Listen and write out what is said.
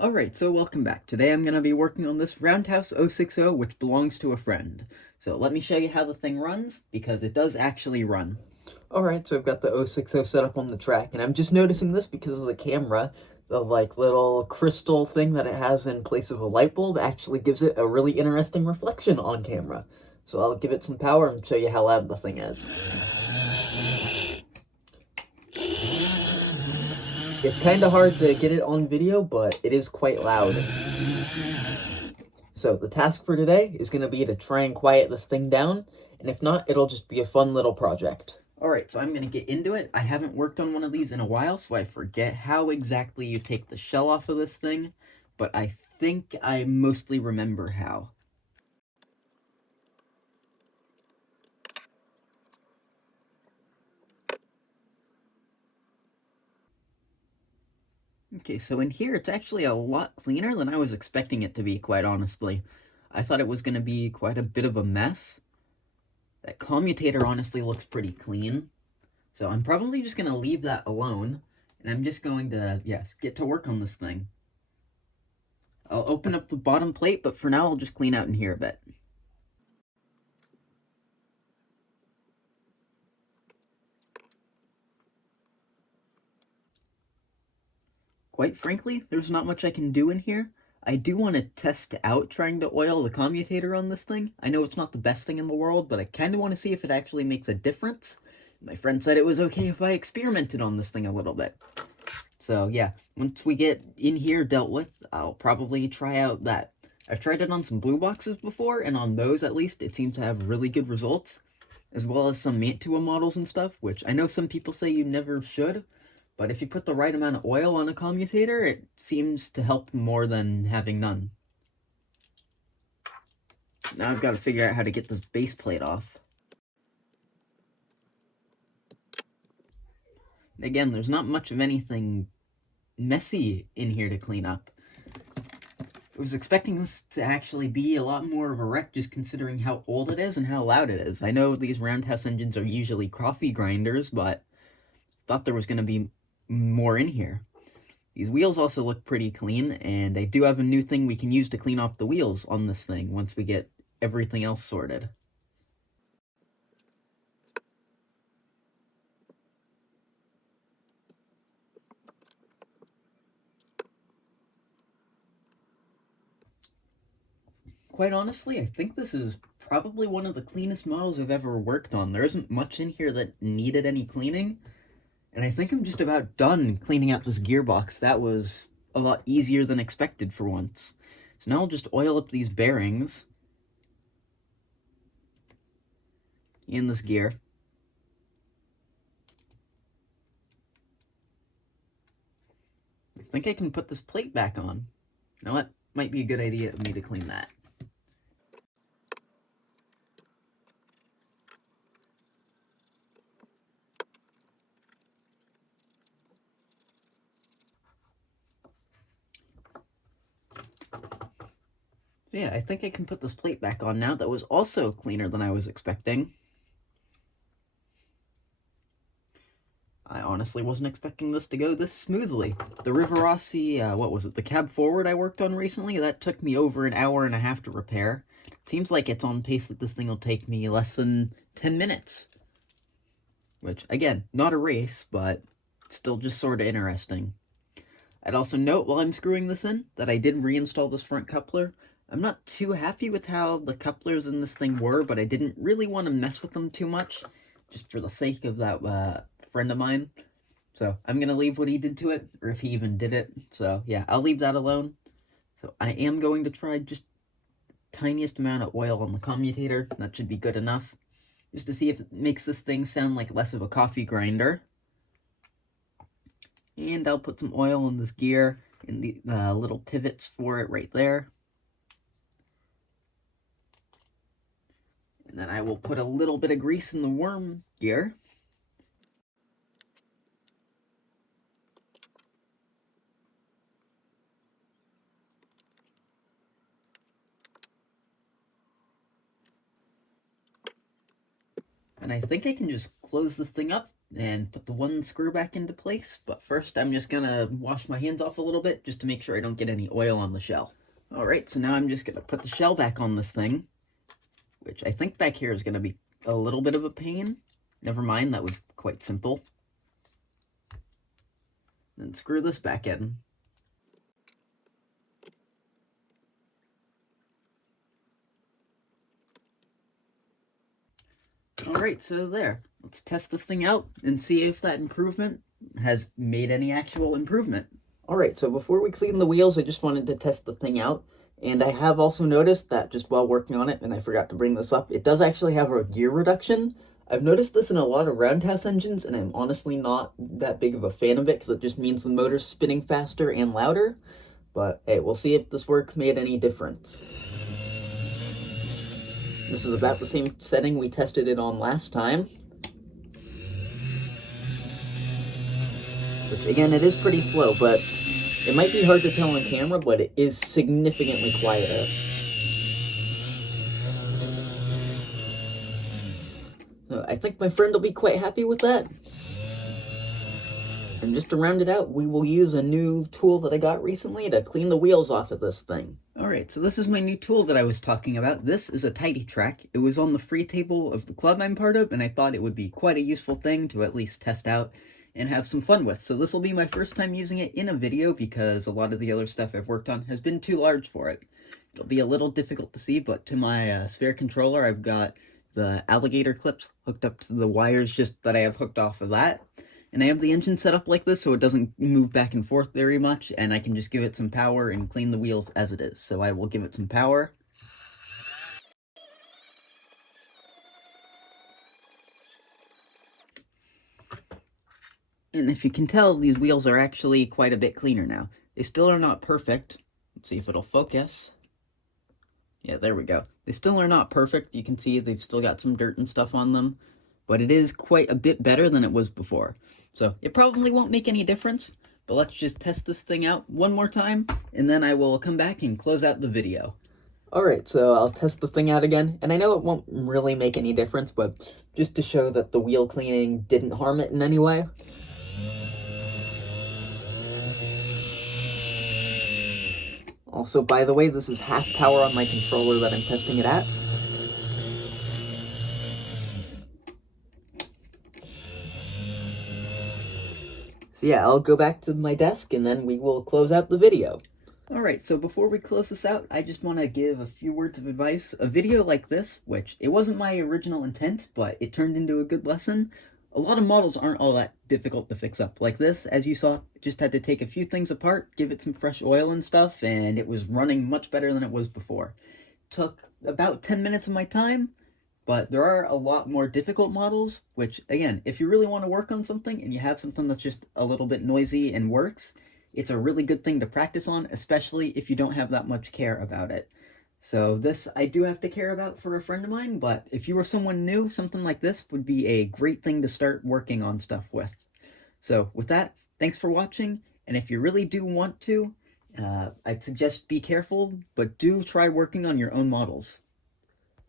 Alright, so welcome back. Today I'm going to be working on this Roundhouse 060, which belongs to a friend. So let me show you how the thing runs, because it does actually run. Alright, so I've got the 060 set up on the track, and I'm just noticing this because of the camera. The, little crystal thing that it has in place of a light bulb actually gives it a really interesting reflection on camera. So I'll give it some power and show you how loud the thing is. It's kind of hard to get it on video, but it is quite loud. So the task for today is going to be to try and quiet this thing down, and if not, it'll just be a fun little project. Alright, so I'm going to get into it. I haven't worked on one of these in a while, so I forget how exactly you take the shell off of this thing, but I think I mostly remember how. Okay, so in here, it's actually a lot cleaner than I was expecting it to be, quite honestly. I thought it was going to be quite a bit of a mess. That commutator honestly looks pretty clean. So I'm probably just going to leave that alone, and I'm just going to, get to work on this thing. I'll open up the bottom plate, but for now I'll just clean out in here a bit. Quite frankly, there's not much I can do in here. I do want to test out trying to oil the commutator on this thing. I know it's not the best thing in the world, but I kind of want to see if it actually makes a difference. My friend said it was okay if I experimented on this thing a little bit. So yeah, once we get in here dealt with, I'll probably try out that. I've tried it on some blue boxes before, and on those at least, it seemed to have really good results, as well as some Mantua models and stuff, which I know some people say you never should, but if you put the right amount of oil on a commutator, it seems to help more than having none. Now I've got to figure out how to get this base plate off. Again, there's not much of anything messy in here to clean up. I was expecting this to actually be a lot more of a wreck, just considering how old it is and how loud it is. I know these Roundhouse engines are usually coffee grinders, but I thought there was going to be more in here. These wheels also look pretty clean, and I do have a new thing we can use to clean off the wheels on this thing once we get everything else sorted. Quite honestly, I think this is probably one of the cleanest models I've ever worked on. There isn't much in here that needed any cleaning, and I think I'm just about done cleaning out this gearbox. That was a lot easier than expected for once. So now I'll just oil up these bearings in this gear. I think I can put this plate back on. You know what? Might be a good idea of me to clean that. Yeah, I think I can put this plate back on now. That was also cleaner than I was expecting. I honestly wasn't expecting this to go this smoothly. The Rivarossi, what was it, the cab forward I worked on recently, that took me over an hour and a half to repair. It seems like it's on pace that this thing will take me less than 10 minutes. Which, again, not a race, but still just sort of interesting. I'd also note while I'm screwing this in that I did reinstall this front coupler. I'm not too happy with how the couplers in this thing were, but I didn't really want to mess with them too much, just for the sake of that friend of mine. So I'm going to leave what he did to it, or if he even did it. So yeah, I'll leave that alone. So I am going to try just tiniest amount of oil on the commutator. That should be good enough, just to see if it makes this thing sound like less of a coffee grinder. And I'll put some oil on this gear and the little pivots for it right there. And then I will put a little bit of grease in the worm gear. And I think I can just close this thing up and put the one screw back into place, but first I'm just gonna wash my hands off a little bit just to make sure I don't get any oil on the shell. Alright, so now I'm just gonna put the shell back on this thing, which I think back here is gonna be a little bit of a pain. Never mind, that was quite simple. Then screw this back in. Alright, so there. Let's test this thing out and see if that improvement has made any actual improvement. Alright, so before we clean the wheels, I just wanted to test the thing out. And I have also noticed that just while working on it, and I forgot to bring this up, it does actually have a gear reduction. I've noticed this in a lot of Roundhouse engines, and I'm honestly not that big of a fan of it because it just means the motor's spinning faster and louder. But hey, we'll see if this work made any difference. This is about the same setting we tested it on last time. Which, again, it is pretty slow, but it might be hard to tell on camera, but it is significantly quieter. So I think my friend will be quite happy with that. And just to round it out, we will use a new tool that I got recently to clean the wheels off of this thing. Alright, so this is my new tool that I was talking about. This is a tidy track. It was on the free table of the club I'm part of, and I thought it would be quite a useful thing to at least test out and have some fun with. So this will be my first time using it in a video because a lot of the other stuff I've worked on has been too large for it. It'll be a little difficult to see, but to my spare controller, I've got the alligator clips hooked up to the wires just that I have hooked off of that. And I have the engine set up like this so it doesn't move back and forth very much, and I can just give it some power and clean the wheels as it is. So I will give it some power. And if you can tell, these wheels are actually quite a bit cleaner now. They still are not perfect. Let's see if it'll focus. Yeah, there we go. They still are not perfect. You can see they've still got some dirt and stuff on them, but it is quite a bit better than it was before. So it probably won't make any difference, but let's just test this thing out one more time, and then I will come back and close out the video. Alright, so I'll test the thing out again, and I know it won't really make any difference, but just to show that the wheel cleaning didn't harm it in any way. Also, by the way, this is half power on my controller that I'm testing it at. So yeah, I'll go back to my desk and then we will close out the video. Alright, so before we close this out, I just want to give a few words of advice. A video like this, which it wasn't my original intent, but it turned into a good lesson. A lot of models aren't all that difficult to fix up. Like this, as you saw, just had to take a few things apart, give it some fresh oil and stuff, and it was running much better than it was before. Took about 10 minutes of my time, but there are a lot more difficult models, which, again, if you really want to work on something and you have something that's just a little bit noisy and works, it's a really good thing to practice on, especially if you don't have that much care about it. So this I do have to care about for a friend of mine, but if you were someone new, something like this would be a great thing to start working on stuff with. So with that, thanks for watching, and if you really do want to, I'd suggest be careful, but do try working on your own models.